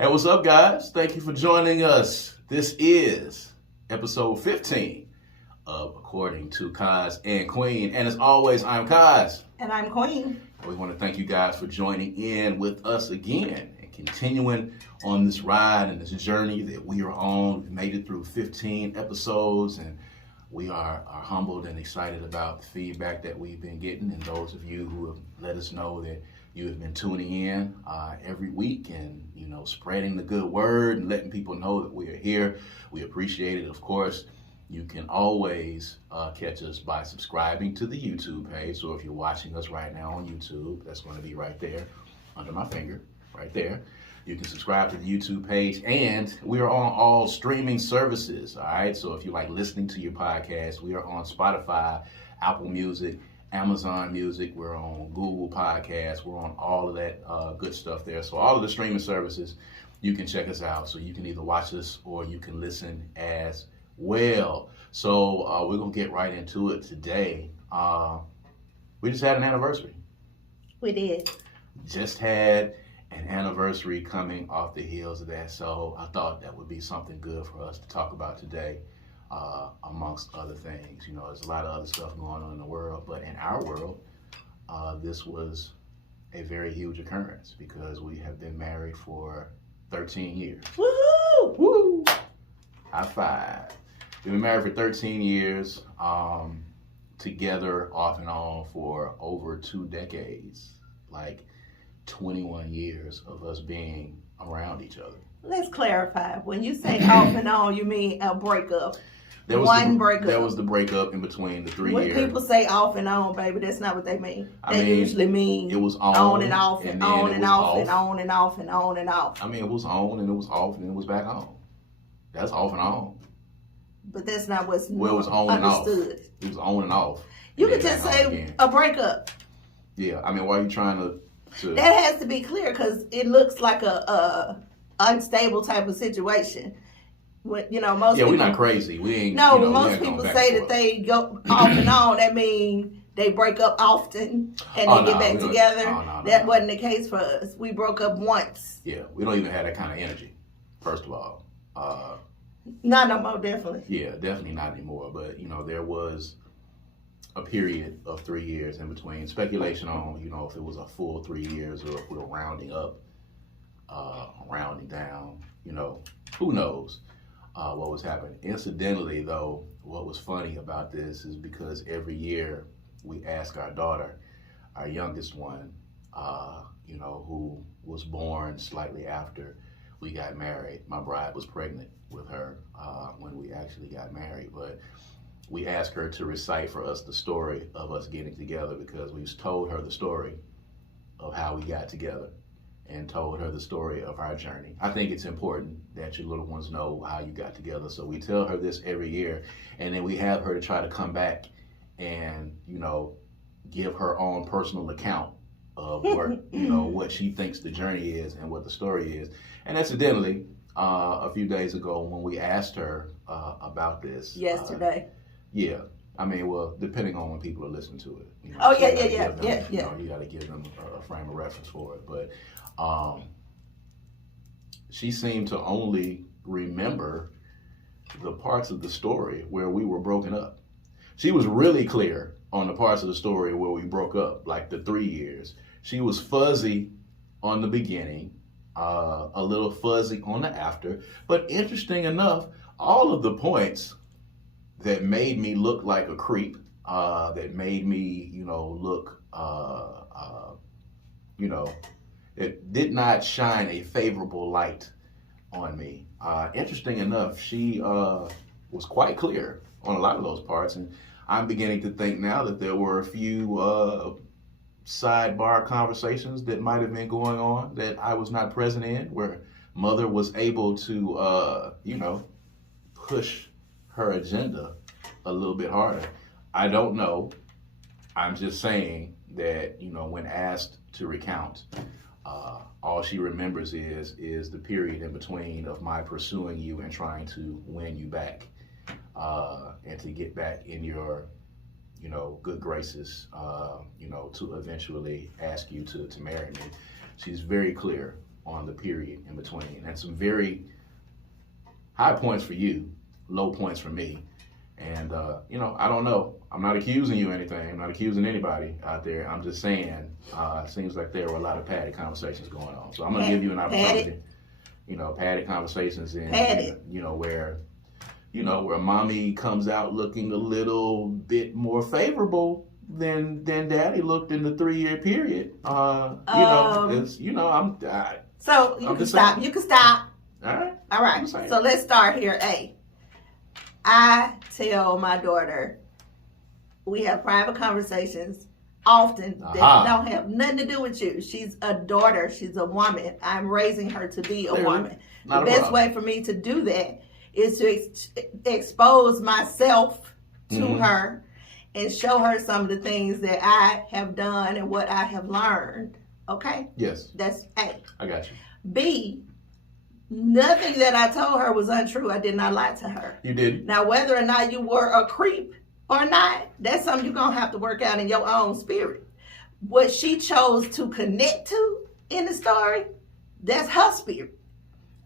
Hey, what's up, guys? Thank you for joining us. This is episode 15 of According to Kaz and Queen. And as always, I'm Kaz. And I'm Queen. We want to thank you guys for joining in with us again and continuing on this ride and this journey that we are on. We made it through 15 episodes, and we are humbled and excited about the feedback that we've been getting, and those of you who have let us know that you have been tuning in every week and, spreading the good word and letting people know that we are here. We appreciate it. Of course, you can always catch us by subscribing to the YouTube page. So if you're watching us right now on YouTube, that's going to be right there under my finger, right there. You can subscribe to the YouTube page, and we are on all streaming services, all right? So if you like listening to your podcast, we are on Spotify, Apple Music, Amazon Music, we're on Google Podcasts, we're on all of that good stuff there. So all of the streaming services, you can check us out. So you can either watch us or you can listen as well. So we're going to get right into it today. We just had an anniversary. We did. Just had an anniversary coming off the heels of that. So I thought that would be something good for us to talk about today. Amongst other things, there's a lot of other stuff going on in the world, but in our world, this was a very huge occurrence because we have been married for 13 years. Woohoo! Woo! High five. We've been married for 13 years, together off and on for over 2 decades, like 21 years of us being around each other. Let's clarify. When you say off and on, you mean a breakup. There was one breakup. That was the breakup in between the 3 years. When people say off and on, baby, that's not what they mean. I mean, usually mean it was on and off and on and off and on and off and on and off. I mean, it was on and it was off and it was back on. That's off and on. But that's not what's it was on understood. And off. It was on and off. You could just say a breakup. Yeah, I mean, why are you trying to... That has to be clear because it looks like a unstable type of situation. Most people, we're not crazy. We ain't. No, most people say that they go off and on. That means they break up often and they get back together. That wasn't the case for us. We broke up once. Yeah, we don't even have that kind of energy. First of all, not no more. Definitely. Yeah, definitely not anymore. But there was a period of 3 years in between. Speculation on if it was a full 3 years or if we were rounding up, rounding down. Who knows what was happening. Incidentally, though, what was funny about this is because every year we ask our daughter, our youngest one, who was born slightly after we got married. My bride was pregnant with her when we actually got married, but we asked her to recite for us the story of us getting together because we told her the story of how we got together and told her the story of our journey. I think it's important that your little ones know how you got together. So we tell her this every year, and then we have her to try to come back and, give her own personal account of what she thinks the journey is and what the story is. And incidentally, a few days ago when we asked her about this. Yesterday. Yeah. I mean, well, depending on when people are listening to it. Yeah. You got to give them a frame of reference for it. But she seemed to only remember the parts of the story where we were broken up. She was really clear on the parts of the story where we broke up, like the 3 years. She was fuzzy on the beginning, a little fuzzy on the after. But interesting enough, all of the points that made me look like a creep, that made me, look, it did not shine a favorable light on me. Interesting enough, she was quite clear on a lot of those parts, and I'm beginning to think now that there were a few sidebar conversations that might have been going on that I was not present in, where mother was able to, push her agenda a little bit harder. I don't know. I'm just saying that, when asked to recount, all she remembers is the period in between of my pursuing you and trying to win you back, and to get back in your, good graces, to eventually ask you to marry me. She's very clear on the period in between, and some very high points for you, low points for me. And, I don't know. I'm not accusing you of anything. I'm not accusing anybody out there. I'm just saying, it seems like there were a lot of padded conversations going on. So I'm going to give you an opportunity, padded conversations in, where mommy comes out looking a little bit more favorable than daddy looked in the 3-year period. So you can stop. You can stop. All right. So let's start here. I tell my daughter, we have private conversations often that don't have nothing to do with you. She's a daughter. She's a woman. I'm raising her to be a woman. The best way for me to do that is to expose myself to her and show her some of the things that I have done and what I have learned. Okay? Yes. That's A. I got you. B, nothing that I told her was untrue. I did not lie to her. You did. Now, whether or not you were a creep or not, that's something you're going to have to work out in your own spirit. What she chose to connect to in the story, that's her spirit.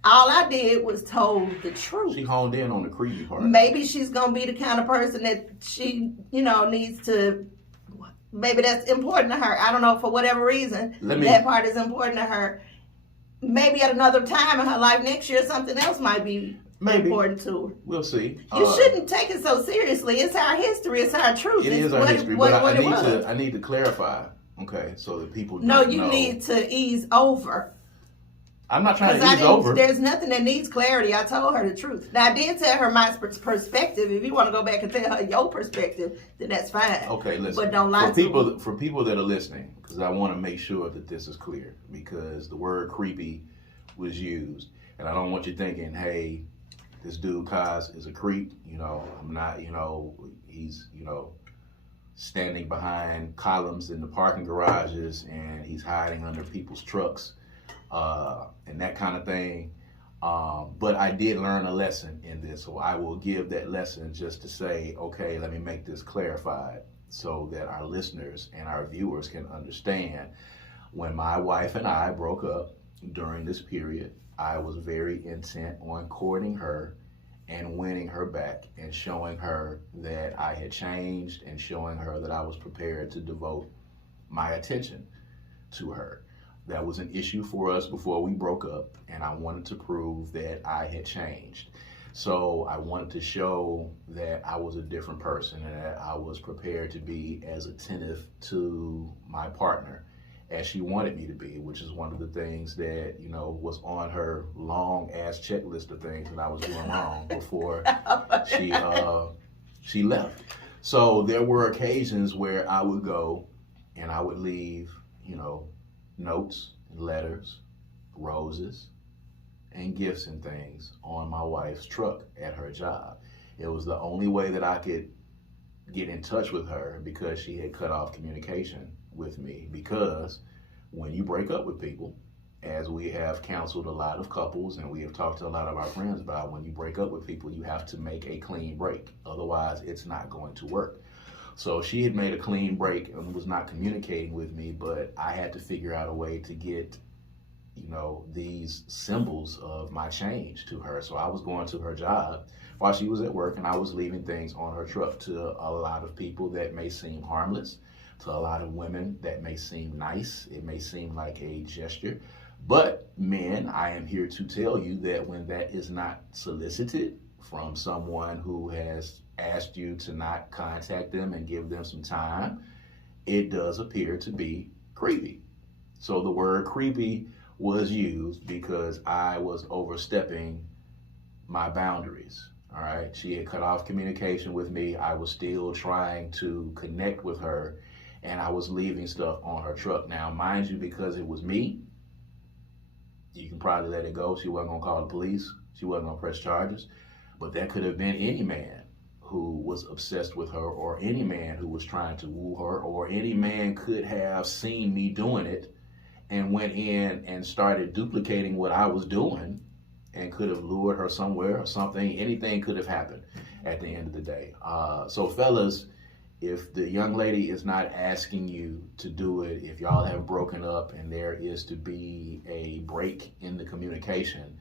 All I did was told the truth. She honed in on the creepy part. Maybe she's going to be the kind of person that she, needs to, maybe that's important to her. I don't know, for whatever reason, that part is important to her. Maybe at another time in her life next year, something else might be important to her. We'll see. You shouldn't take it so seriously. It's our history. It's our truth. It is our history, but I need to clarify, okay, so that people don't know. No, you need to ease over. I'm not trying to ease over. There's nothing that needs clarity. I told her the truth. Now, I did tell her my perspective. If you want to go back and tell her your perspective, then that's fine. Okay, listen. But don't lie to her. For people that are listening, because I want to make sure that this is clear, because the word creepy was used. And I don't want you thinking, hey, this dude Kaz is a creep. I'm not, he's, standing behind columns in the parking garages and he's hiding under people's trucks. And that kind of thing. But I did learn a lesson in this, so I will give that lesson just to say, okay, let me make this clarified so that our listeners and our viewers can understand. When my wife and I broke up during this period, I was very intent on courting her and winning her back and showing her that I had changed and showing her that I was prepared to devote my attention to her. That was an issue for us before we broke up, and I wanted to prove that I had changed. So I wanted to show that I was a different person and that I was prepared to be as attentive to my partner as she wanted me to be, which is one of the things that, was on her long ass checklist of things that I was doing wrong before she left. So there were occasions where I would go and I would leave, notes, letters, roses, and gifts and things on my wife's truck at her job. It was the only way that I could get in touch with her because she had cut off communication with me. Because when you break up with people, as we have counseled a lot of couples and we have talked to a lot of our friends about, when you break up with people, you have to make a clean break. Otherwise, it's not going to work. So she had made a clean break and was not communicating with me, but I had to figure out a way to get, these symbols of my change to her. So I was going to her job while she was at work, and I was leaving things on her truck to a lot of people that may seem harmless, to a lot of women that may seem nice. It may seem like a gesture. But men, I am here to tell you that when that is not solicited from someone who has asked you to not contact them and give them some time, it does appear to be creepy. So the word creepy was used because I was overstepping my boundaries. All right. She had cut off communication with me. I was still trying to connect with her, and I was leaving stuff on her truck. Now, mind you, because it was me, you can probably let it go. She wasn't going to call the police. She wasn't going to press charges. But that could have been any man who was obsessed with her, or any man who was trying to woo her, or any man could have seen me doing it and went in and started duplicating what I was doing and could have lured her somewhere or something. Anything could have happened at the end of the day. So fellas, if the young lady is not asking you to do it, if y'all have broken up and there is to be a break in the communication,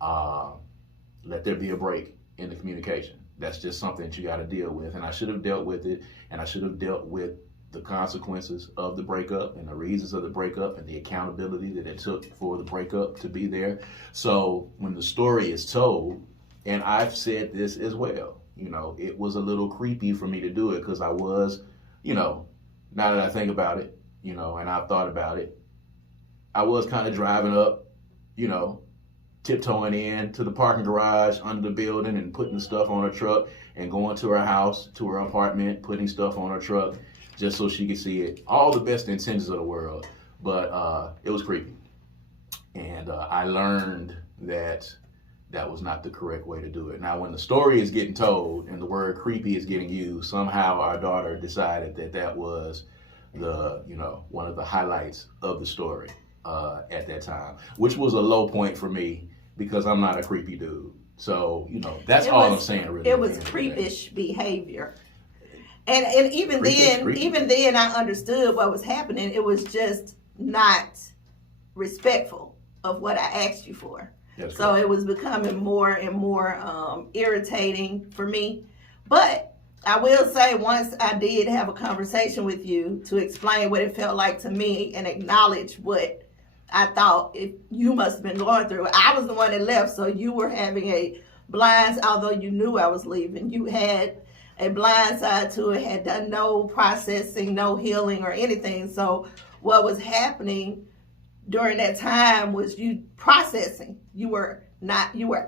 let there be a break in the communication. That's just something that you got to deal with. And I should have dealt with it, and I should have dealt with the consequences of the breakup and the reasons of the breakup and the accountability that it took for the breakup to be there. So when the story is told, and I've said this as well, it was a little creepy for me to do it because I was, now that I think about it, and I've thought about it, I was kind of driving up, tiptoeing in to the parking garage under the building and putting the stuff on her truck and going to her house, to her apartment, putting stuff on her truck just so she could see it. All the best intentions of the world, but it was creepy. And I learned that was not the correct way to do it. Now, when the story is getting told and the word creepy is getting used, somehow our daughter decided that was one of the highlights of the story at that time, which was a low point for me because I'm not a creepy dude. So, that's all I'm saying really. It was creepish behavior. And even then I understood what was happening. It was just not respectful of what I asked you for. That's so right. It was becoming more and more irritating for me. But I will say, once I did have a conversation with you to explain what it felt like to me and acknowledge what I thought you must have been going through. I was the one that left, so you were having a blind, although you knew I was leaving, you had a blind side to it, had done no processing, no healing or anything. So what was happening during that time was you processing. You were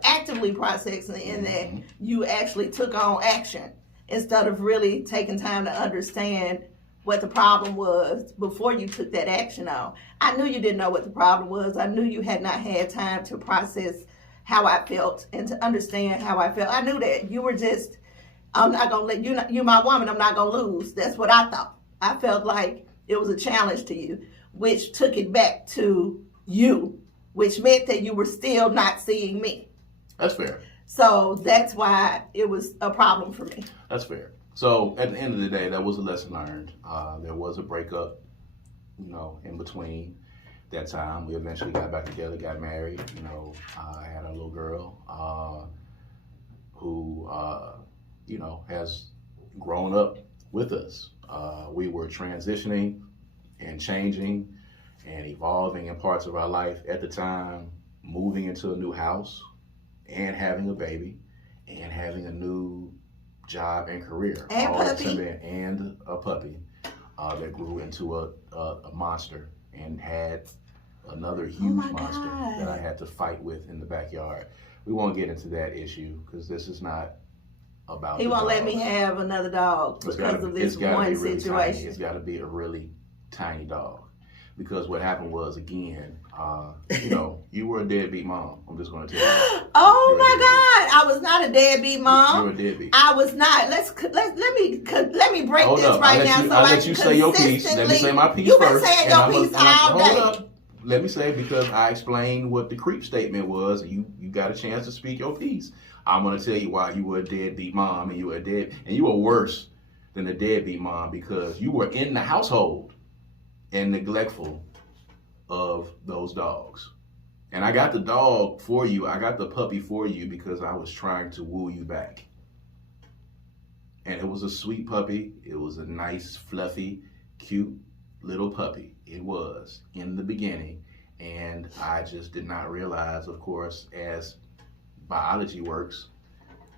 actively processing in that you actually took on action instead of really taking time to understand what the problem was before you took that action on. I knew you didn't know what the problem was. I knew you had not had time to process how I felt and to understand how I felt. I knew that you were just, I'm not gonna let you, you're my woman, I'm not gonna lose. That's what I thought. I felt like it was a challenge to you, which took it back to you, which meant that you were still not seeing me. That's fair. So that's why it was a problem for me. That's fair. So at the end of the day, that was a lesson learned. There was a breakup, in between that time. We eventually got back together, got married. I had a little girl who, has grown up with us. We were transitioning and changing and evolving in parts of our life at the time, moving into a new house and having a baby and having a new job and career. And all puppy. And a puppy that grew into a monster and had another huge monster that I had to fight with in the backyard. We won't get into that issue because this is not about He won't let me have another dog because of this one situation. It's got to be a really tiny dog. Because what happened was, again, you were a deadbeat mom. I'm just going to tell you. Oh my God! I was not a deadbeat mom. You were a deadbeat. I was not. Let me break Hold this up. right now. I'll let you say your piece. Let me say my piece You've first. been saying your piece all day. Hold up. Let me say, because I explained what the creep statement was. You got a chance to speak your piece. I'm going to tell you why you were a deadbeat mom, and you were worse than a deadbeat mom because you were in the household and neglectful of those dogs. And I got the dog for you. I got the puppy for you because I was trying to woo you back. And it was a sweet puppy. It was a nice, fluffy, cute little puppy. It was in the beginning. And I just did not realize, of course, as biology works,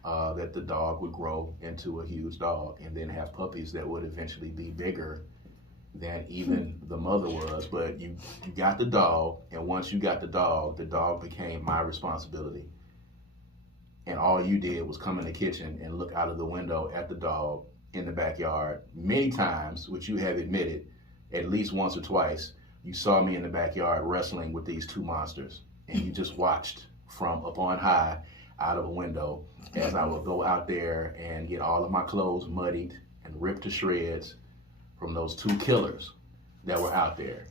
that the dog would grow into a huge dog and then have puppies that would eventually be bigger than even the mother was. But you got the dog, and once you got the dog became my responsibility. And all you did was come in the kitchen and look out of the window at the dog in the backyard. Many times, which you have admitted, at least once or twice, you saw me in the backyard wrestling with these two monsters. And you just watched from up on high out of a window as I would go out there and get all of my clothes muddied and ripped to shreds from those two killers that were out there.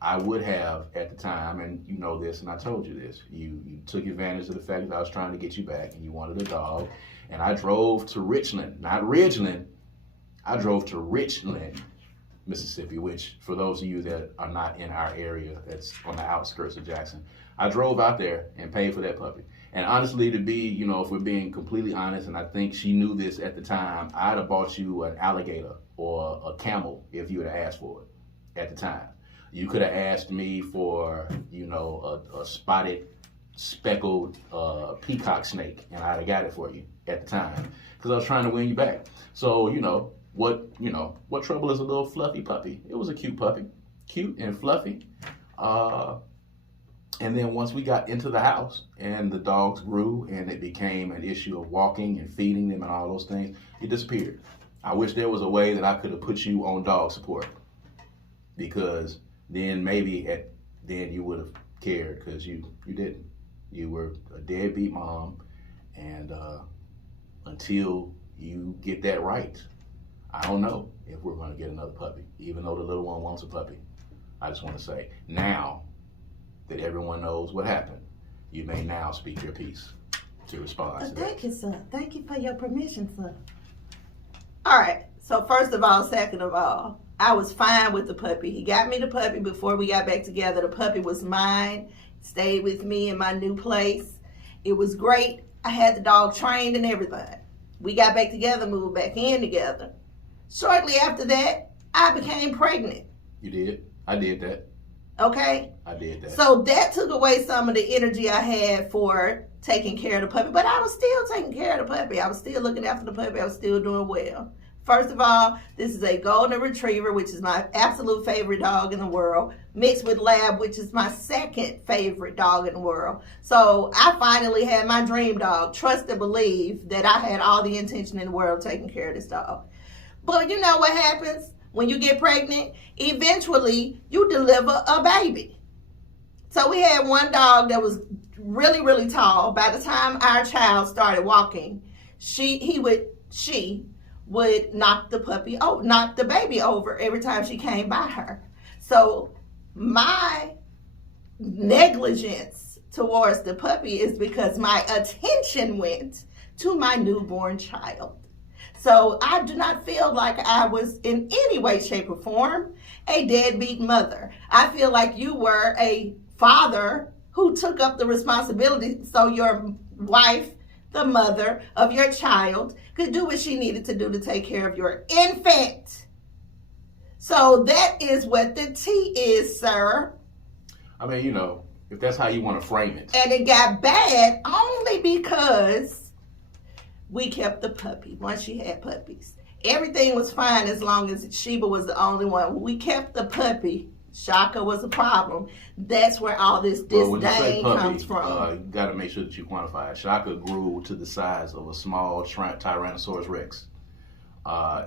I would have at the time, and you know this, and I told you this. You took advantage of the fact that I was trying to get you back, and you wanted a dog. And I drove to Richland, not Ridgeland. I drove to Richland, Mississippi, which for those of you that are not in our area, that's on the outskirts of Jackson, I drove out there and paid for that puppy. And honestly, to be, you know, if we're being completely honest, and I think she knew this at the time, I'd have bought you an alligator or a camel if you would have asked for it at the time. You could have asked me for, you know, a spotted, speckled peacock snake, and I'd have got it for you at the time because I was trying to win you back. So, you know, what trouble is a little fluffy puppy? It was a cute puppy, cute and fluffy. And then once we got into the house and the dogs grew and it became an issue of walking and feeding them and all those things, it disappeared. I wish there was a way that I could have put you on dog support, because then maybe then you would have cared, because you didn't. You were a deadbeat mom, and until you get that right, I don't know if we're going to get another puppy, even though the little one wants a puppy. I just want to say, now that everyone knows what happened, you may now speak your piece to respond to that. Thank you, sir. Thank you for your permission, sir. All right. So first of all, second of all, I was fine with the puppy. He got me the puppy before we got back together. The puppy was mine, stayed with me in my new place. It was great. I had the dog trained and everything. We got back together, moved back in together. Shortly after that, I became pregnant. You did? I did that. Okay? I did that. So that took away some of the energy I had for taking care of the puppy. But I was still taking care of the puppy. I was still looking after the puppy. I was still doing well. First of all, this is a golden retriever, which is my absolute favorite dog in the world, mixed with lab, which is my second favorite dog in the world. So I finally had my dream dog. Trust and believe that I had all the intention in the world taking care of this dog. But you know what happens when you get pregnant? Eventually, you deliver a baby. So we had one dog that was really, really tall. By the time our child started walking, she would knock the baby over every time she came by her. So my negligence towards the puppy is because my attention went to my newborn child. So I do not feel like I was in any way, shape, or form a deadbeat mother. I feel like you were a father who took up the responsibility so your wife, the mother of your child, could do what she needed to do to take care of your infant. So that is what the tea is, sir. I mean, you know, if that's how you want to frame it. And it got bad only because we kept the puppy once she had puppies. Everything was fine as long as Sheba was the only one. When we kept the puppy, Shaka was a problem. That's where all this disdain comes from. You got to make sure that you quantify it. Shaka grew to the size of a small Tyrannosaurus Rex.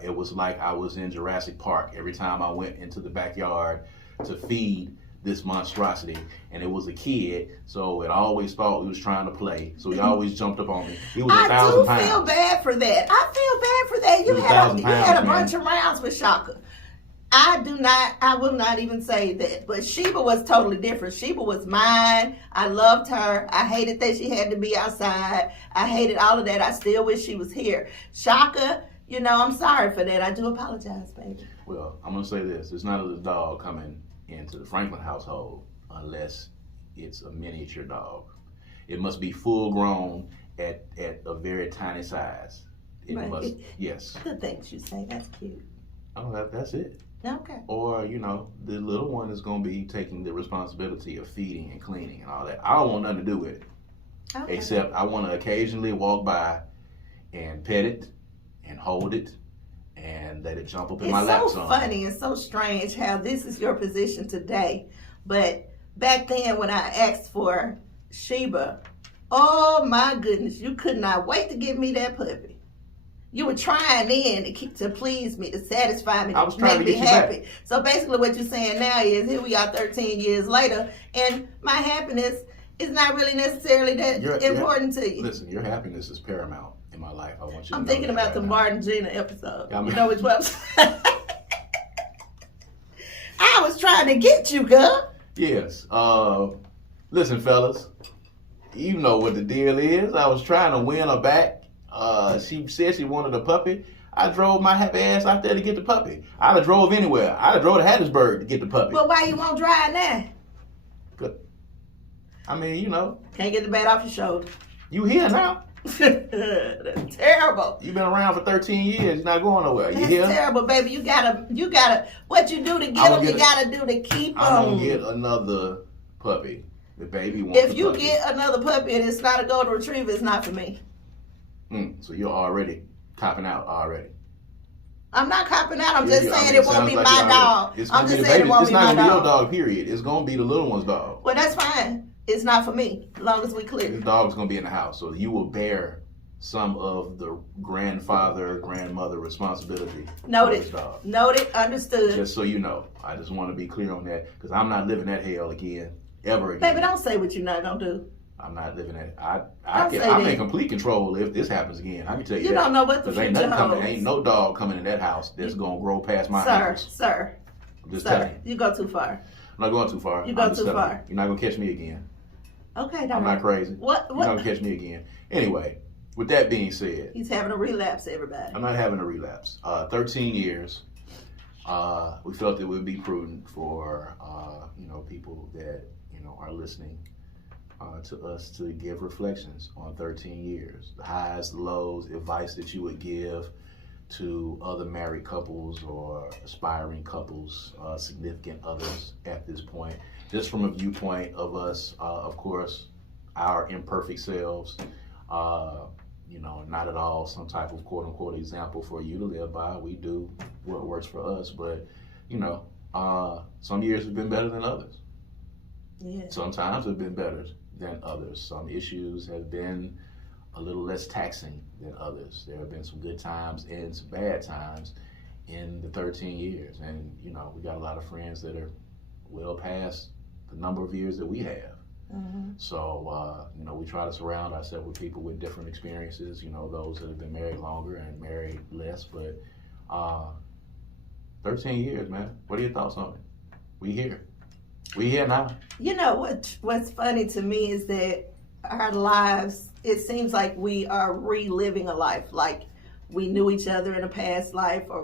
It was like I was in Jurassic Park every time I went into the backyard to feed this monstrosity, and it was a kid, so it always thought he was trying to play, so he always jumped up on me. He was 1,000 pounds. I do feel bad for that. You had a bunch of rounds with Shaka. I will not even say that. But Sheba was totally different. Sheba was mine. I loved her. I hated that she had to be outside. I hated all of that. I still wish she was here. Shaka, you know, I'm sorry for that. I do apologize, baby. Well, I'm going to say this. There's not a dog coming into the Franklin household unless it's a miniature dog. It must be full grown at a very tiny size. Yes. The things you say, that's cute. Oh, that's it. Okay. Or, you know, the little one is going to be taking the responsibility of feeding and cleaning and all that. I don't want nothing to do with it. Okay. Except I want to occasionally walk by and pet it and hold it and let it jump up in my lap. It's so funny and so strange how this is your position today. But back then when I asked for Sheba, oh my goodness, you could not wait to give me that puppy. You were trying then to please me, to satisfy me, to make me happy. So basically what you're saying now is, here we are 13 years later, and my happiness is not really necessarily that important to you. Listen, your happiness is paramount in my life. I want you to know. I'm thinking about the Martin Gina episode. Yeah, you know which one? I was trying to get you, girl. Yes. Listen, fellas. You know what the deal is. I was trying to win her back. She said she wanted a puppy. I drove my happy ass out there to get the puppy. I'd have drove anywhere. I'd have drove to Hattiesburg to get the puppy. Well, why you won't drive now? Good. I mean, you know. Can't get the bat off your shoulder. You here now. That's terrible. You've been around for 13 years. You're not going nowhere. You here? That's terrible, baby. You gotta, what you do to get them, you gotta do to keep them. I'm gonna get another puppy. The baby wants If you get another puppy and it's not a golden retriever, it's not for me. So you're already copping out already. I'm not copping out. I'm just saying it won't be my dog. I'm just saying it won't be my dog. It's not gonna be your dog, period. It's gonna be the little one's dog. Well, that's fine. It's not for me, as long as we clear. The dog's gonna be in the house, so you will bear some of the grandfather, grandmother responsibility. Noted. Noted. Understood. Just so you know, I just want to be clear on that because I'm not living that hell again, ever again. Baby, don't say what you're not gonna do. I'm not living that. I'm in complete control if this happens again. I can tell you. You don't know what the future holds. Ain't no dog coming in that house that's gonna grow past my ankles. Sir. I'm just telling you. You go too far. I'm not going too far. You go too far. You're not gonna catch me again. Okay, I'm not crazy. What? You're not gonna catch me again. Anyway, with that being said, he's having a relapse, everybody. I'm not having a relapse. 13 years. We felt it would be prudent for people that are listening to us to give reflections on 13 years, the highs, the lows, advice that you would give to other married couples or aspiring couples, significant others at this point, just from a viewpoint of us, of course, our imperfect selves, not at all some type of quote unquote example for you to live by. We do what works for us, but some years have been better than others. Yeah. Sometimes have been better than others. Some issues have been a little less taxing than others. There have been some good times and some bad times in the 13 years. And, we got a lot of friends that are well past the number of years that we have. Mm-hmm. So, we try to surround ourselves with people with different experiences, those that have been married longer and married less. But 13 years, man. What are your thoughts on it? We here. We here now. What's funny to me is that our lives, it seems like we are reliving a life. Like we knew each other in a past life, or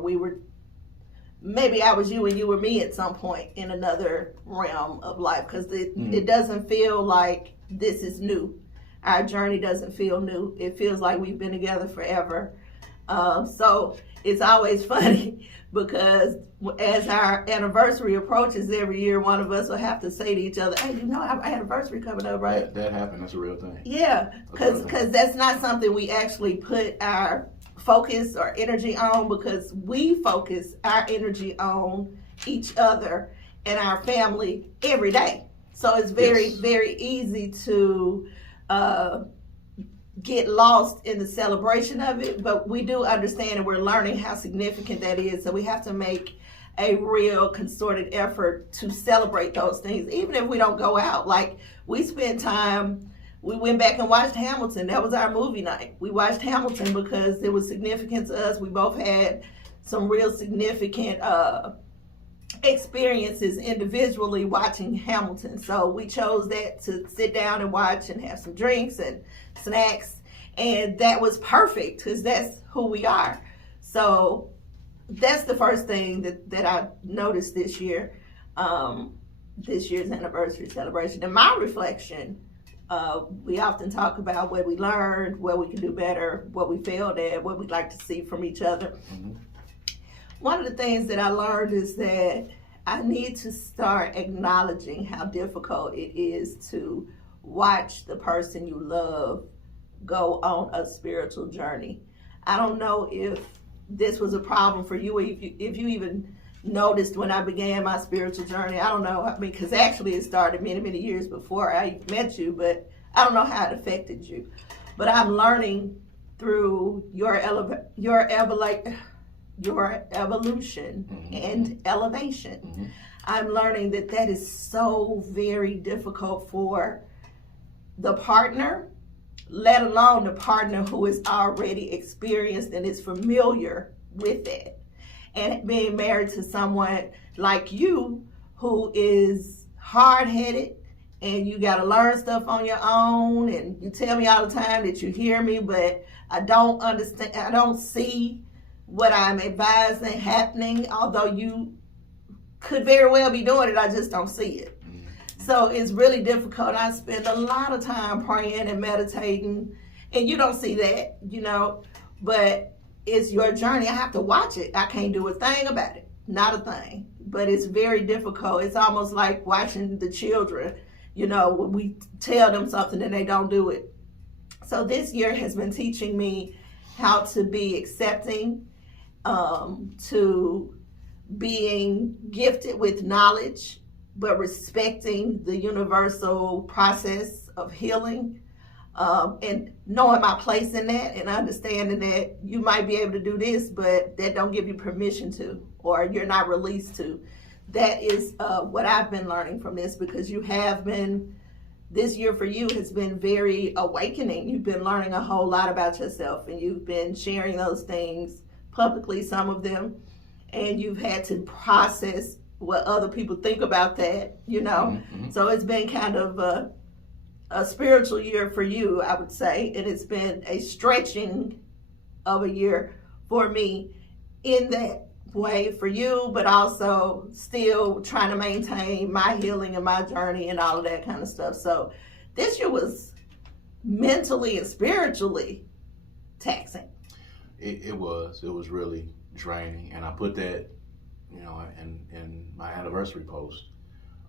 maybe I was you and you were me at some point in another realm of life, because it doesn't feel like this is new. Our journey doesn't feel new. It feels like we've been together forever. So it's always funny because as our anniversary approaches every year, one of us will have to say to each other, hey, our anniversary coming up, right? That happened. That's a real thing. Yeah, because that's not something we actually put our focus or energy on, because we focus our energy on each other and our family every day. So it's very, very easy to get lost in the celebration of it, but we do understand and we're learning how significant that is. So we have to make a real concerted effort to celebrate those things, even if we don't go out. Like we spent time, we went back and watched Hamilton. That was our movie night. We watched Hamilton because it was significant to us. We both had some real significant experiences individually watching Hamilton. So we chose that to sit down and watch and have some drinks and snacks. And that was perfect because that's who we are. So that's the first thing that I noticed this year, this year's anniversary celebration. And my reflection, we often talk about what we learned, what we can do better, what we failed at, what we'd like to see from each other. Mm-hmm. One of the things that I learned is that I need to start acknowledging how difficult it is to watch the person you love go on a spiritual journey. I don't know if this was a problem for you, if you even noticed when I began my spiritual journey. I don't know, because actually it started many, many years before I met you, but I don't know how it affected you. But I'm learning through your evolution and elevation. Mm-hmm. I'm learning that is so very difficult for the partner, let alone the partner who is already experienced and is familiar with it. And being married to someone like you, who is hard-headed, and you got to learn stuff on your own, and you tell me all the time that you hear me, but I don't understand, I don't see what I'm advising happening, although you could very well be doing it, I just don't see it. So it's really difficult. I spend a lot of time praying and meditating, and you don't see that, but it's your journey. I have to watch it. I can't do a thing about it, not a thing, but it's very difficult. It's almost like watching the children, when we tell them something and they don't do it. So this year has been teaching me how to be accepting, to being gifted with knowledge, but respecting the universal process of healing, and knowing my place in that, and understanding that you might be able to do this, but that don't give you permission to, or you're not released to. That is what I've been learning from this, because this year for you has been very awakening. You've been learning a whole lot about yourself, and you've been sharing those things publicly, some of them, and you've had to process what other people think about that, Mm-hmm. So it's been kind of a spiritual year for you, I would say, and it's been a stretching of a year for me in that way for you, but also still trying to maintain my healing and my journey and all of that kind of stuff. So this year was mentally and spiritually taxing. It was really draining, and I put that, in my anniversary post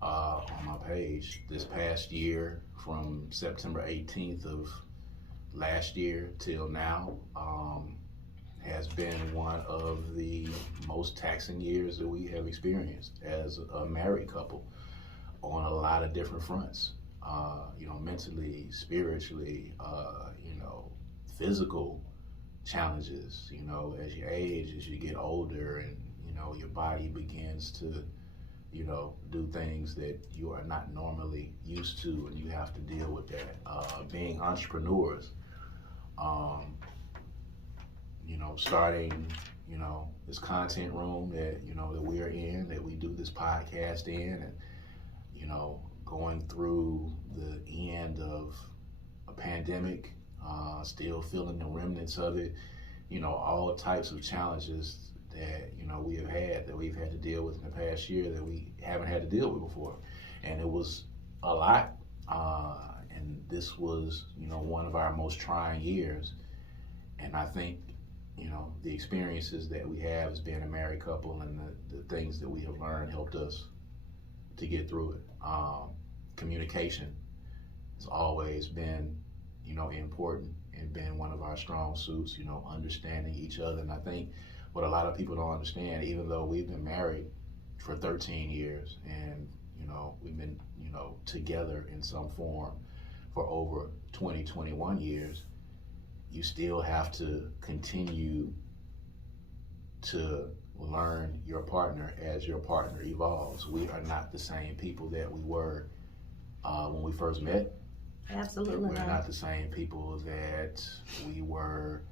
on my page. This past year, from September 18th of last year till now, has been one of the most taxing years that we have experienced as a married couple on a lot of different fronts. Mentally, spiritually, physical challenges, as you age, as you get older, and, your body begins to, do things that you are not normally used to, and you have to deal with that. Being entrepreneurs, starting, this content room that, that we're in, that we do this podcast in, and, going through the end of a pandemic, still feeling the remnants of it, all types of challenges that, we've had to deal with in the past year that we haven't had to deal with before. And it was a lot. And this was, one of our most trying years. And I think, the experiences that we have as being a married couple, and the things that we have learned helped us to get through it. Communication has always been, important, and been one of our strong suits, understanding each other. And I think what a lot of people don't understand, even though we've been married for 13 years and, we've been, together in some form for over 20, 21 years, you still have to continue to learn your partner as your partner evolves. We are not the same people that we were when we first met. Absolutely We're not the same people that we were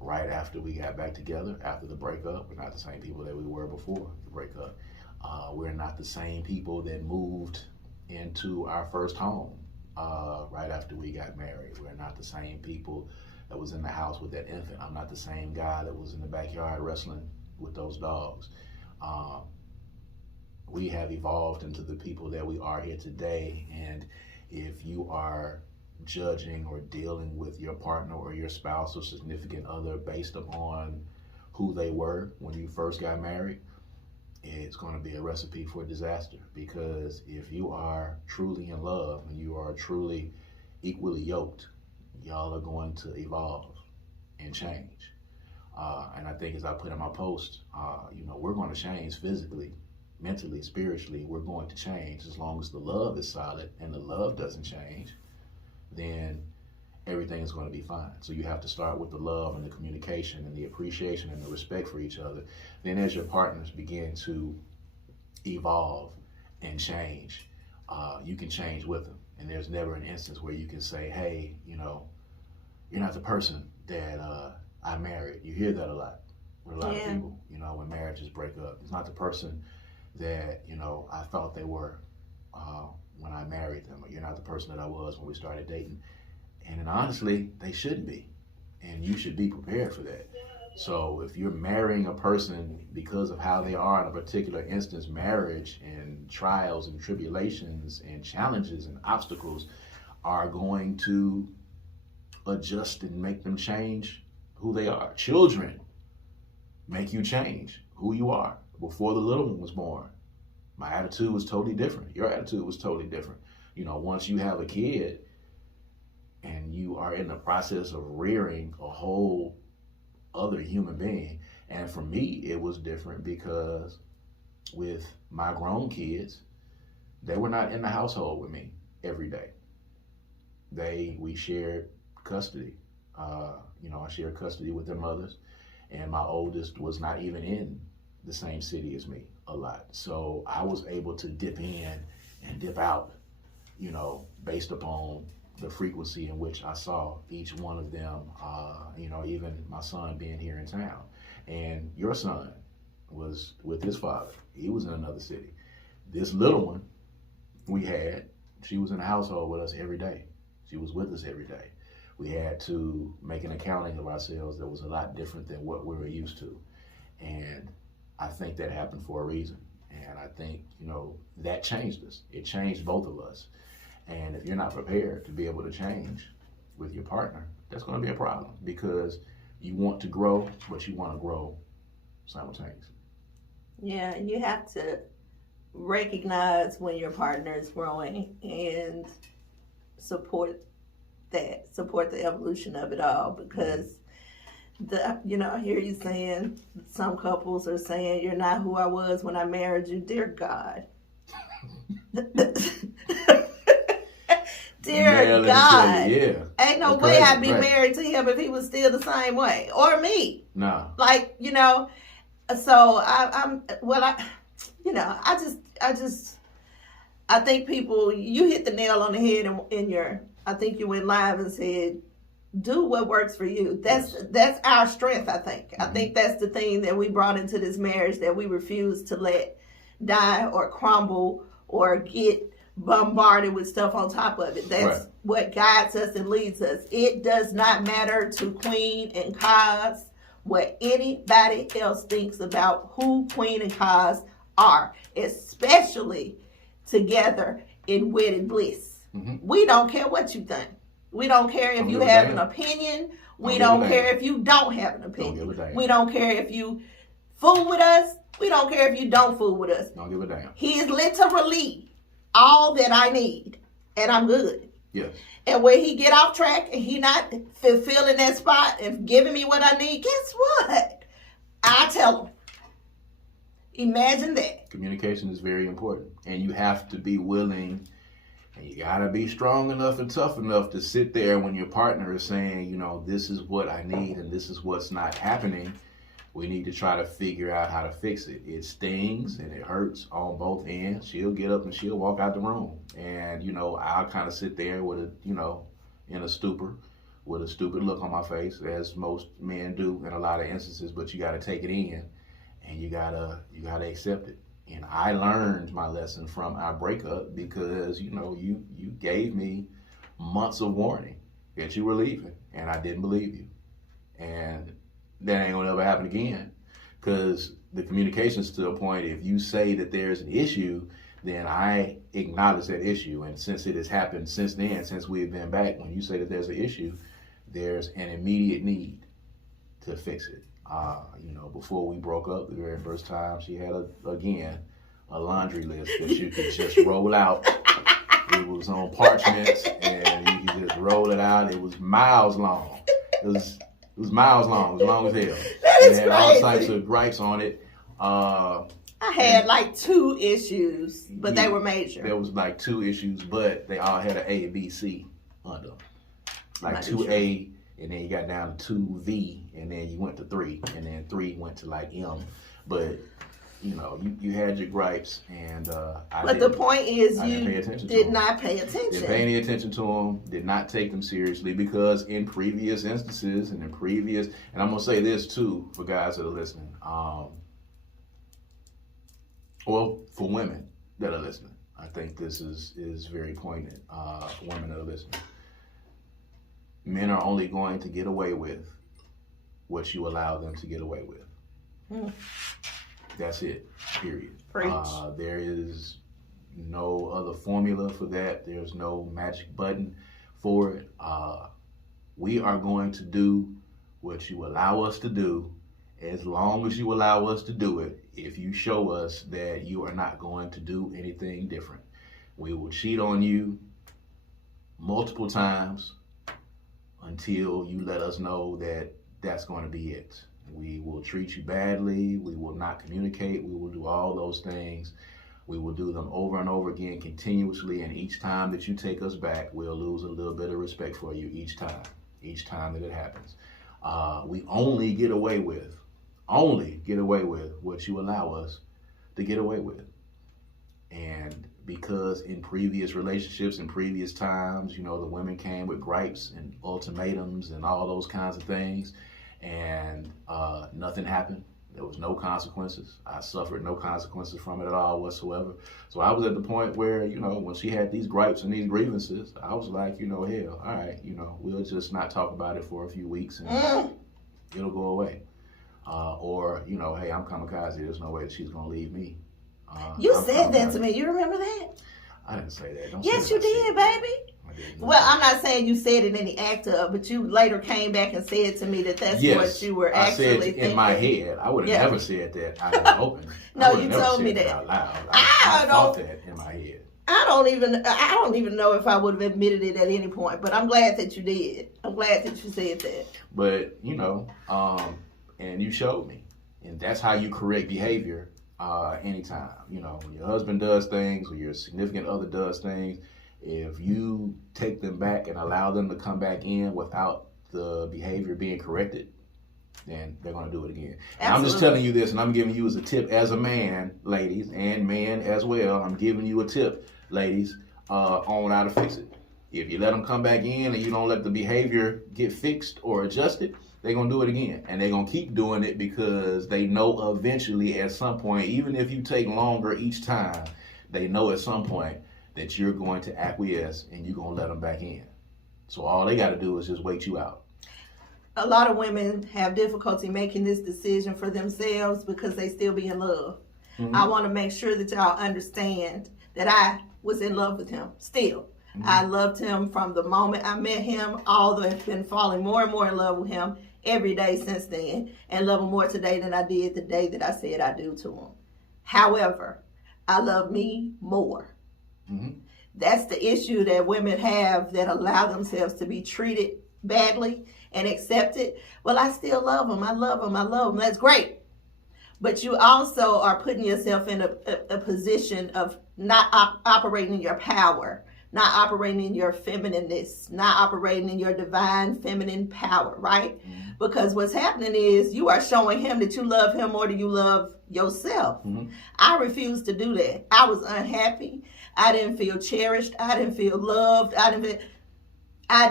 right after we got back together, after the breakup. We're not the same people that we were before the breakup. We're not the same people that moved into our first home right after we got married. We're not the same people that was in the house with that infant. I'm not the same guy that was in the backyard wrestling with those dogs. We have evolved into the people that we are here today, and if you are judging or dealing with your partner or your spouse or significant other based upon who they were when you first got married, it's going to be a recipe for disaster. Because if you are truly in love and you are truly equally yoked, y'all are going to evolve and change. And I think, as I put in my post, we're going to change physically, mentally, spiritually. We're going to change. As long as the love is solid and the love doesn't change, then everything is going to be fine. So you have to start with the love and the communication and the appreciation and the respect for each other. Then as your partners begin to evolve and change, you can change with them. And there's never an instance where you can say, hey, you're not the person that I married. You hear that a lot with a lot of people, when marriages break up. It's not the person that, you know, I thought they were when I married them. You're not the person that I was when we started dating. And honestly, they shouldn't be. And you should be prepared for that. So if you're marrying a person because of how they are in a particular instance, marriage and trials and tribulations and challenges and obstacles are going to adjust and make them change who they are. Children make you change who you are. Before the little one was born, my attitude was totally different. Your attitude was totally different. You know, once you have a kid and you are in the process of rearing a whole other human being. And for me, it was different because with my grown kids, they were not in the household with me every day. We shared custody. You know, I shared custody with their mothers, and my oldest was not even in the same city as me a lot. So I was able to dip in and dip out, you know, based upon the frequency in which I saw each one of them, you know, even my son being here in town. And your son was with his father. He was in another city. This little one she was in the household with us every day. She was with us every day. We had to make an accounting of ourselves that was a lot different than what we were used to. And I think that happened for a reason. And I think, you know, that changed us. It changed both of us. And if you're not prepared to be able to change with your partner, that's going to be a problem because you want to grow, but you want to grow simultaneously. Yeah, you have to recognize when your partner is growing and support the evolution of it all, because I hear you saying, some couples are saying, you're not who I was when I married you. Dear God. Dear God. Yeah. Ain't no way I'd be married to him if he was still the same way. Or me. No. Like, you know, so I think people, you hit the nail on the head I think you went live and said, do what works for you. That's our strength, I think. Mm-hmm. I think that's the thing that we brought into this marriage that we refuse to let die or crumble or get bombarded with stuff on top of it. That's what guides us and leads us. It does not matter to Queen and Kaz what anybody else thinks about who Queen and Kaz are, especially together in wedded bliss. Mm-hmm. We don't care what you think. We don't care if you have an opinion. We don't care if you don't have an opinion. We don't care if you fool with us. We don't care if you don't fool with us. Don't give a damn. He is literally all that I need, and I'm good. Yes. And when he get off track and he not fulfilling that spot and giving me what I need, guess what? I tell him. Imagine that. Communication is very important, and you have to be willing, and you gotta be strong enough and tough enough to sit there when your partner is saying, you know, this is what I need and this is what's not happening. We need to try to figure out how to fix it. It stings and it hurts on both ends. She'll get up and she'll walk out the room. And, you know, I'll kind of sit there with in a stupor, with a stupid look on my face, as most men do in a lot of instances, but you got to take it in and you gotta accept it. And I learned my lesson from our breakup because, you know, you gave me months of warning that you were leaving and I didn't believe you. And that ain't gonna ever happen again, because the communication's to a point. If you say that there's an issue, then I acknowledge that issue. And since it has happened since then, since we've been back, when you say that there's an issue, there's an immediate need to fix it. You know, before we broke up, the very first time, she had a laundry list that you could just roll out. It was on parchments, and you could just roll it out. It was miles long. It was miles long. It was long as hell. That is it had crazy. all types of gripes on it. I had like 2 issues, but they were major. There was like 2 issues, but they all had an A, B, C under them. Like 2A, and then you got down to 2V, and then you went to 3, and then 3 went to like M. But you know, you had your gripes, and the point is, you did not pay attention. Didn't pay any attention to them. Did not take them seriously, because in previous instances and and I'm gonna say this too for guys that are listening. Well, for women that are listening, I think this is very poignant. Women that are listening. Men are only going to get away with what you allow them to get away with. That's it, period. There is no other formula for that. There's no magic button for it. We are going to do what you allow us to do as long as you allow us to do it. If you show us that you are not going to do anything different, we will cheat on you multiple times until you let us know that that's going to be it. We will treat you badly. We will not communicate. We will do all those things. We will do them over and over again continuously. And each time that you take us back, we'll lose a little bit of respect for you each time that it happens. We only get away with what you allow us to get away with. And because in previous relationships, in previous times, the women came with gripes and ultimatums and all those kinds of things, and nothing happened. There was no consequences. I suffered no consequences from it at all whatsoever. So I was at the point where, when she had these gripes and these grievances, I was like, hell, all right, we'll just not talk about it for a few weeks and it'll go away. Or, hey, I'm kamikaze. There's no way that she's going to leave me. You said that to me. You remember that? I didn't say that. Yes, you did, baby. Well, I'm not saying you said it in the act of, but you later came back and said to me that's what you were actually thinking. In my head. I would have never said that out in the open. No, you told me that out loud. I thought that in my head. I don't even know if I would have admitted it at any point, but I'm glad that you did. I'm glad that you said that. But, and you showed me. And that's how you correct behavior anytime. When your husband does things or your significant other does things, if you take them back and allow them to come back in without the behavior being corrected, then they're going to do it again. And I'm just telling you this, and I'm giving you as a tip as a man, ladies, and men as well. I'm giving you a tip, ladies, on how to fix it. If you let them come back in and you don't let the behavior get fixed or adjusted, they're going to do it again. And they're going to keep doing it because they know eventually at some point, even if you take longer each time, they know at some point that you're going to acquiesce and you're going to let them back in. So all they got to do is just wait you out. A lot of women have difficulty making this decision for themselves because they still be in love. Mm-hmm. I want to make sure that y'all understand that I was in love with him still. Mm-hmm. I loved him from the moment I met him, although I've been falling more and more in love with him every day since then, and love him more today than I did the day that I said I do to him. However, I love me more. Mm-hmm. That's the issue that women have that allow themselves to be treated badly and accepted. Well, I still love him. I love him. That's great. But you also are putting yourself in a position of not operating in your power, not operating in your feminineness, not operating in your divine feminine power, right? Mm-hmm. Because what's happening is you are showing him that you love him more than you love yourself. Mm-hmm. I refused to do that. I was unhappy. I didn't feel cherished. I didn't feel loved. I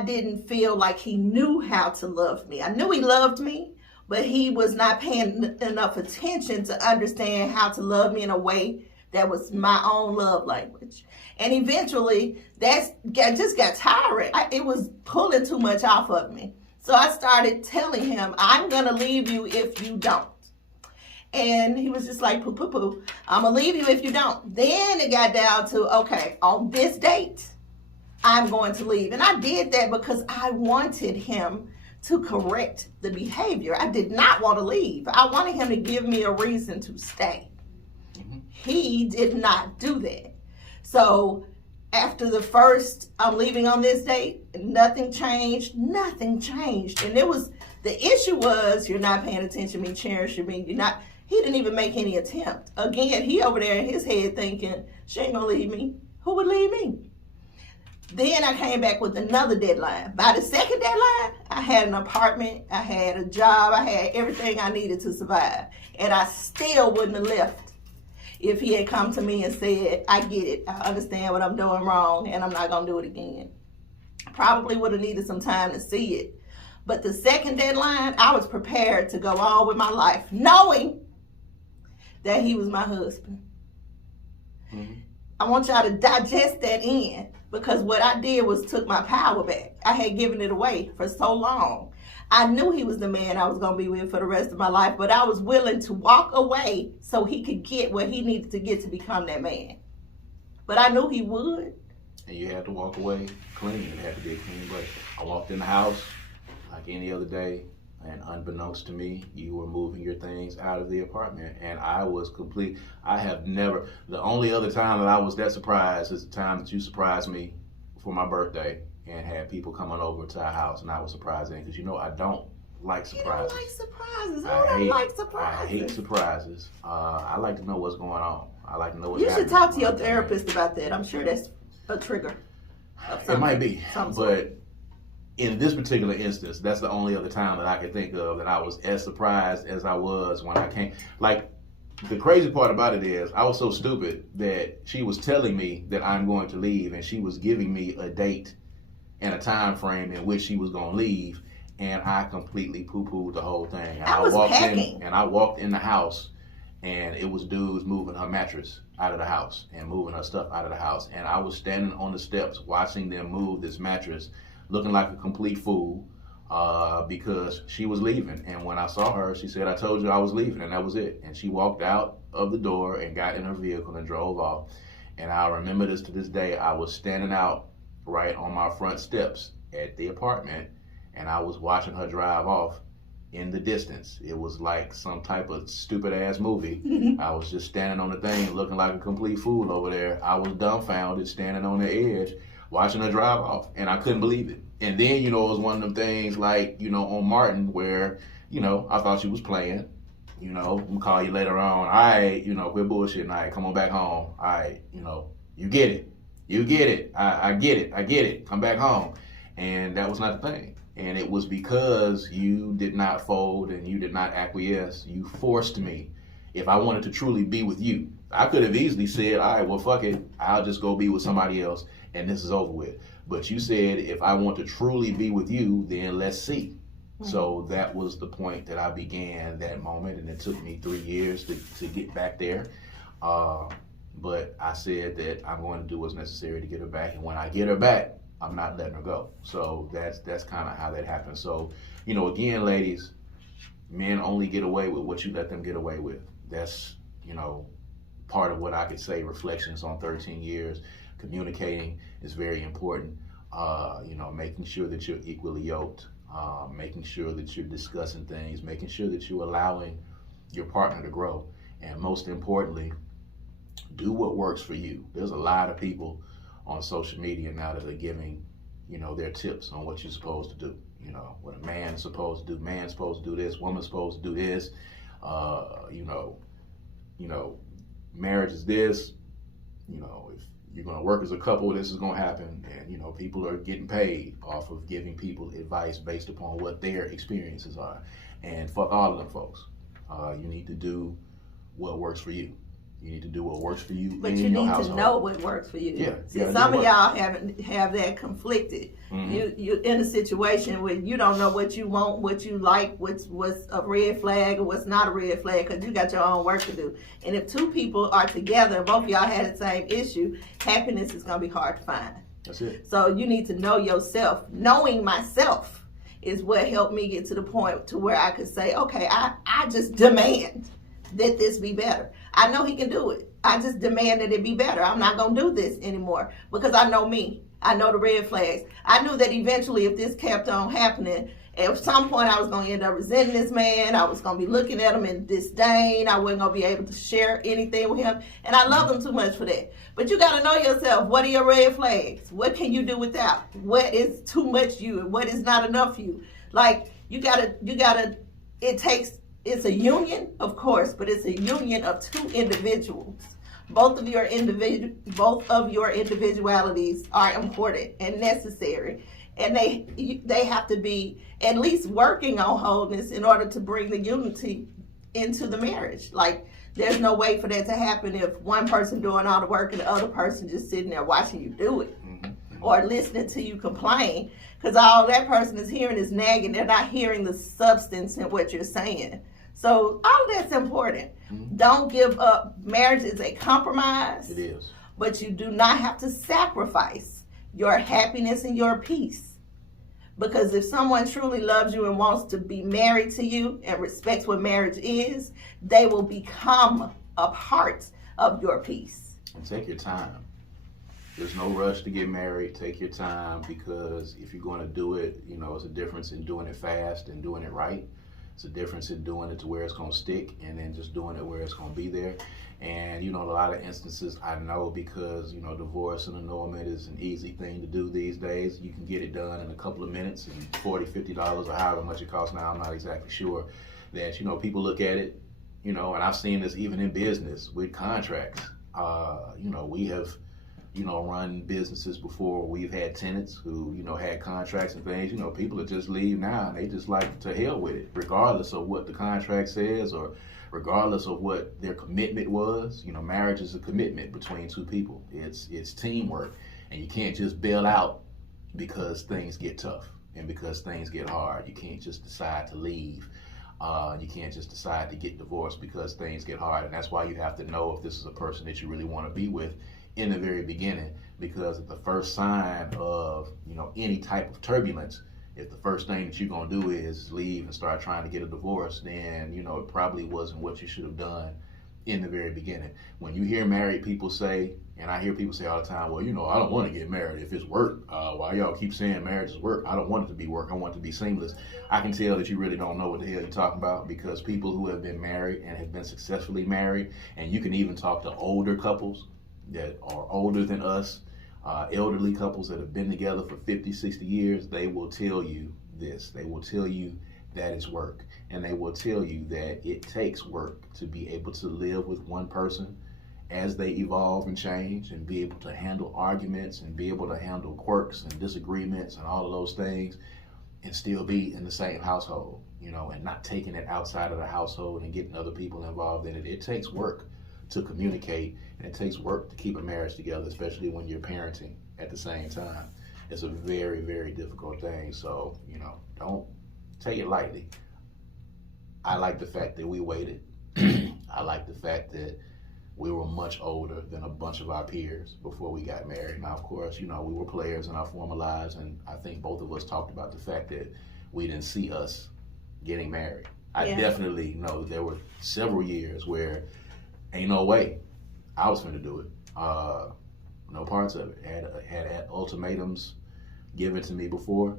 didn't feel like he knew how to love me. I knew he loved me, but he was not paying enough attention to understand how to love me in a way that was my own love language. And eventually, that just got tiring. It was pulling too much off of me. So I started telling him, I'm going to leave you if you don't. And he was just like, poo, poo, poo. I'm going to leave you if you don't. Then it got down to, okay, on this date, I'm going to leave. And I did that because I wanted him to correct the behavior. I did not want to leave. I wanted him to give me a reason to stay. Mm-hmm. He did not do that. So after the first, I'm leaving on this date, nothing changed. And the issue was, you're not paying attention to me, cherishing me. He didn't even make any attempt. Again, he over there in his head thinking, she ain't gonna leave me. Who would leave me? Then I came back with another deadline. By the second deadline, I had an apartment, I had a job, I had everything I needed to survive. And I still wouldn't have left if he had come to me and said, I get it, I understand what I'm doing wrong, and I'm not gonna do it again. Probably would have needed some time to see it. But the second deadline, I was prepared to go on with my life, knowing that he was my husband. Mm-hmm. I want y'all to digest that in, because what I did was took my power back. I had given it away for so long. I knew he was the man I was going to be with for the rest of my life, but I was willing to walk away so he could get what he needed to get to become that man. But I knew he would. And you had to walk away clean. It had to be a clean break. I walked in the house like any other day, and unbeknownst to me, you were moving your things out of the apartment, and I was complete. I have never, the only other time that I was that surprised is the time that you surprised me for my birthday and had people coming over to our house, and I was surprised then, because I don't like surprises. You don't like surprises. I don't like surprises. I hate surprises. I like to know what's going on. I like to know what's happening. You should talk to your therapist in. about that. I'm sure that's a trigger. It might be, but in this particular instance, that's the only other time that I could think of that I was as surprised as I was when I came. Like, the crazy part about it is I was so stupid that she was telling me that I'm going to leave, and she was giving me a date and a time frame in which she was going to leave, and I completely poo-pooed the whole thing. And I was packing. I walked in the house, and it was dudes moving her mattress out of the house and moving her stuff out of the house, and I was standing on the steps watching them move this mattress, looking like a complete fool, because she was leaving. And when I saw her, she said, "I told you I was leaving," and that was it. And she walked out of the door and got in her vehicle and drove off. And I remember this to this day. I was standing out right on my front steps at the apartment, and I was watching her drive off in the distance. It was like some type of stupid ass movie. I was just standing on the thing looking like a complete fool over there. I was dumbfounded, standing on the edge, watching her drive off, and I couldn't believe it. And then, it was one of them things like, on Martin where, I thought she was playing. I'm gonna call you later on. All right, we're bullshitting. All right, come on back home. All right, you get it. You get it. I get it. I get it. Come back home. And that was not the thing. And it was because you did not fold and you did not acquiesce. You forced me. If I wanted to truly be with you, I could have easily said, all right, well, fuck it. I'll just go be with somebody else and this is over with. But you said, if I want to truly be with you, then let's see. Mm-hmm. So that was the point that I began that moment, and it took me 3 years to get back there. But I said that I'm going to do what's necessary to get her back. And when I get her back, I'm not letting her go. So that's kind of how that happens. So, again, ladies, men only get away with what you let them get away with. That's, part of what I could say, reflections on 13 years. Communicating is very important. Making sure that you're equally yoked, making sure that you're discussing things, making sure that you're allowing your partner to grow. And most importantly, do what works for you. There's a lot of people on social media now that are giving, their tips on what you're supposed to do. What a man's supposed to do. Man's supposed to do this. Woman's supposed to do this. Marriage is this. If you're going to work as a couple, this is going to happen. And, people are getting paid off of giving people advice based upon what their experiences are. And fuck all of them folks. You need to do what works for you. You need to do what works for you. But you need to know what works for you. Yeah. See, some of y'all have that conflicted. Mm-hmm. You're in a situation where you don't know what you want, what you like, what's a red flag or what's not a red flag, because you got your own work to do. And if two people are together and both of y'all had the same issue, happiness is going to be hard to find. That's it. So you need to know yourself. Knowing myself is what helped me get to the point to where I could say, okay, I just demand that this be better. I know he can do it. I just demand that it be better. I'm not going to do this anymore because I know me. I know the red flags. I knew that eventually if this kept on happening, at some point I was going to end up resenting this man. I was going to be looking at him in disdain. I wasn't going to be able to share anything with him. And I love him too much for that. But you got to know yourself. What are your red flags? What can you do without? What is too much you and what is not enough you? Like, you got to, it's a union, of course, but it's a union of two individuals. Both of your individualities are important and necessary, and they have to be at least working on wholeness in order to bring the unity into the marriage. Like, there's no way for that to happen if one person doing all the work and the other person just sitting there watching you do it, or listening to you complain, because all that person is hearing is nagging. They're not hearing the substance in what you're saying. So all of that's important. Don't give up. Marriage is a compromise. It is. But you do not have to sacrifice your happiness and your peace. Because if someone truly loves you and wants to be married to you and respects what marriage is, they will become a part of your peace. And take your time. There's no rush to get married. Take your time, because if you're going to do it, it's a difference in doing it fast and doing it right. It's a difference in doing it to where it's going to stick and then just doing it where it's going to be there. And, a lot of instances I know, because, divorce and annulment is an easy thing to do these days. You can get it done in a couple of minutes and $40, $50 or however much it costs now. I'm not exactly sure. That, people look at it, and I've seen this even in business with contracts. We have, run businesses before. We've had tenants who, had contracts and things. People that just leave now and they just like to hell with it, regardless of what the contract says or regardless of what their commitment was. Marriage is a commitment between two people. It's teamwork, and you can't just bail out because things get tough and because things get hard. You can't just decide to leave. You can't just decide to get divorced because things get hard. And that's why you have to know if this is a person that you really want to be with in the very beginning, because at the first sign of, any type of turbulence, if the first thing that you're going to do is leave and start trying to get a divorce, then, it probably wasn't what you should have done in the very beginning. When you hear married people say, and I hear people say all the time, well, I don't want to get married if it's work. Why y'all keep saying marriage is work? I don't want it to be work. I want it to be seamless. I can tell that you really don't know what the hell you're talking about, because people who have been married and have been successfully married, and you can even talk to older couples that are older than us, elderly couples that have been together for 50, 60 years, they will tell you this. They will tell you that it's work. And they will tell you that it takes work to be able to live with one person as they evolve and change, and be able to handle arguments and be able to handle quirks and disagreements and all of those things, and still be in the same household, and not taking it outside of the household and getting other people involved in it. It takes work to communicate, and it takes work to keep a marriage together, especially when you're parenting at the same time. It's a very, very difficult thing. So, don't take it lightly. I like the fact that we waited. I like the fact that we were much older than a bunch of our peers before we got married. Now, of course, we were players in our former lives, and I think both of us talked about the fact that we didn't see us getting married. I definitely know there were several years where ain't no way I was finna do it. No parts of it. Had ultimatums given to me before,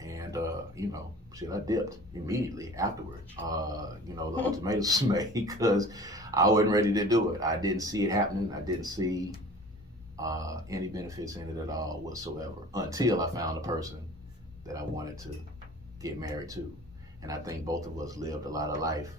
and I dipped immediately afterwards. The ultimatums was made because I wasn't ready to do it. I didn't see it happening. I didn't see any benefits in it at all whatsoever, until I found a person that I wanted to get married to. And I think both of us lived a lot of life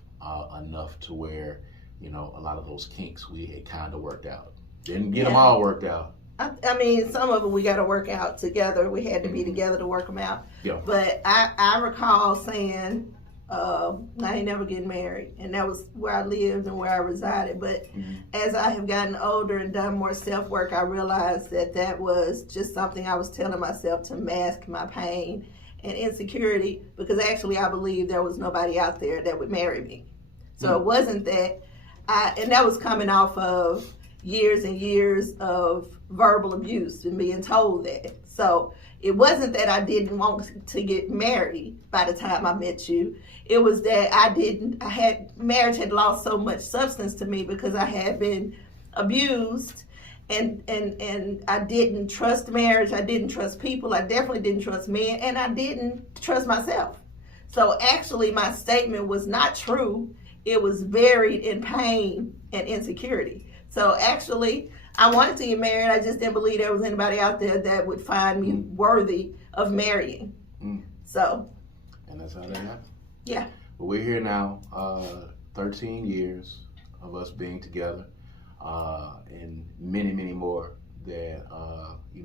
enough to where, a lot of those kinks we had kind of worked out. Didn't get them all worked out. I mean, some of them we got to work out together. We had to be together to work them out. Yeah. But I recall saying, I ain't never getting married. And that was where I lived and where I resided. But as I have gotten older and done more self-work, I realized that was just something I was telling myself to mask my pain and insecurity, because actually I believed there was nobody out there that would marry me. So it wasn't that. And that was coming off of years and years of verbal abuse and being told that. So it wasn't that I didn't want to get married by the time I met you. It was that marriage had lost so much substance to me because I had been abused, and I didn't trust marriage. I didn't trust people. I definitely didn't trust men, and I didn't trust myself. So actually my statement was not true. It was buried in pain and insecurity. So actually, I wanted to get married. I just didn't believe there was anybody out there that would find me worthy of marrying. So. And that's how that happened. Yeah. But we're here now, 13 years of us being together, and many, many more that,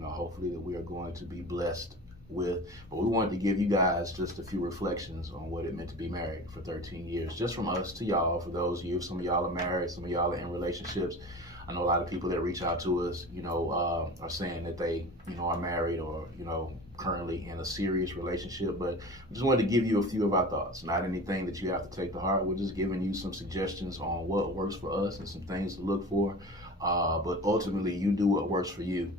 hopefully that we are going to be blessed with. But we wanted to give you guys just a few reflections on what it meant to be married for 13 years, just from us to y'all. For those of you, some of y'all are married, some of y'all are in relationships. I know a lot of people that reach out to us, are saying that they, are married or, currently in a serious relationship. But I just wanted to give you a few of our thoughts. Not anything that you have to take to heart. We're just giving you some suggestions on what works for us and some things to look for. But ultimately, you do what works for you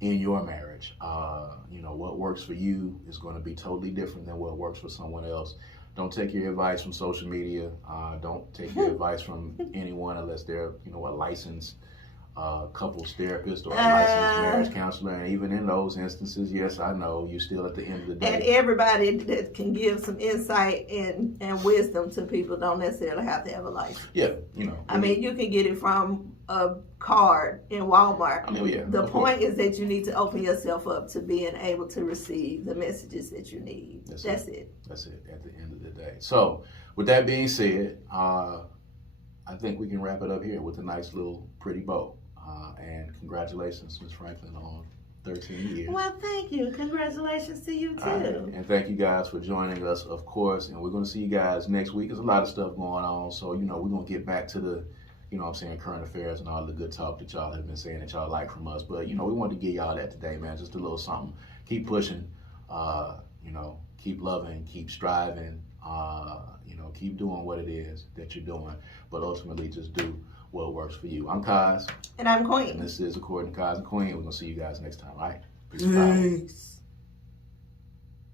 in your marriage. What works for you is going to be totally different than what works for someone else. Don't take your advice from social media. Don't take your advice from anyone unless they're, a licensed couples therapist or a licensed marriage counselor. And even in those instances, yes, I know you still at the end of the day. And everybody that can give some insight and wisdom to people don't necessarily have to have a license. Yeah, I mean, you can get it from a card in Walmart. The point is that you need to open yourself up to being able to receive the messages that you need. That's it. That's it at the end of the day. So with that being said, I think we can wrap it up here with a nice little pretty bow. And congratulations, Ms. Franklin, on 13 years. Well, thank you. Congratulations to you, too. And thank you guys for joining us, of course. And we're going to see you guys next week. There's a lot of stuff going on. So, we're going to get back to the, current affairs and all the good talk that y'all have been saying that y'all like from us. But, we wanted to give y'all that today, man. Just a little something. Keep pushing, keep loving, keep striving, keep doing what it is that you're doing. But ultimately, just do what works for you. I'm Kaz. And I'm Queen. And this is According to Kaz Queen. We're going to see you guys next time, all right? Peace.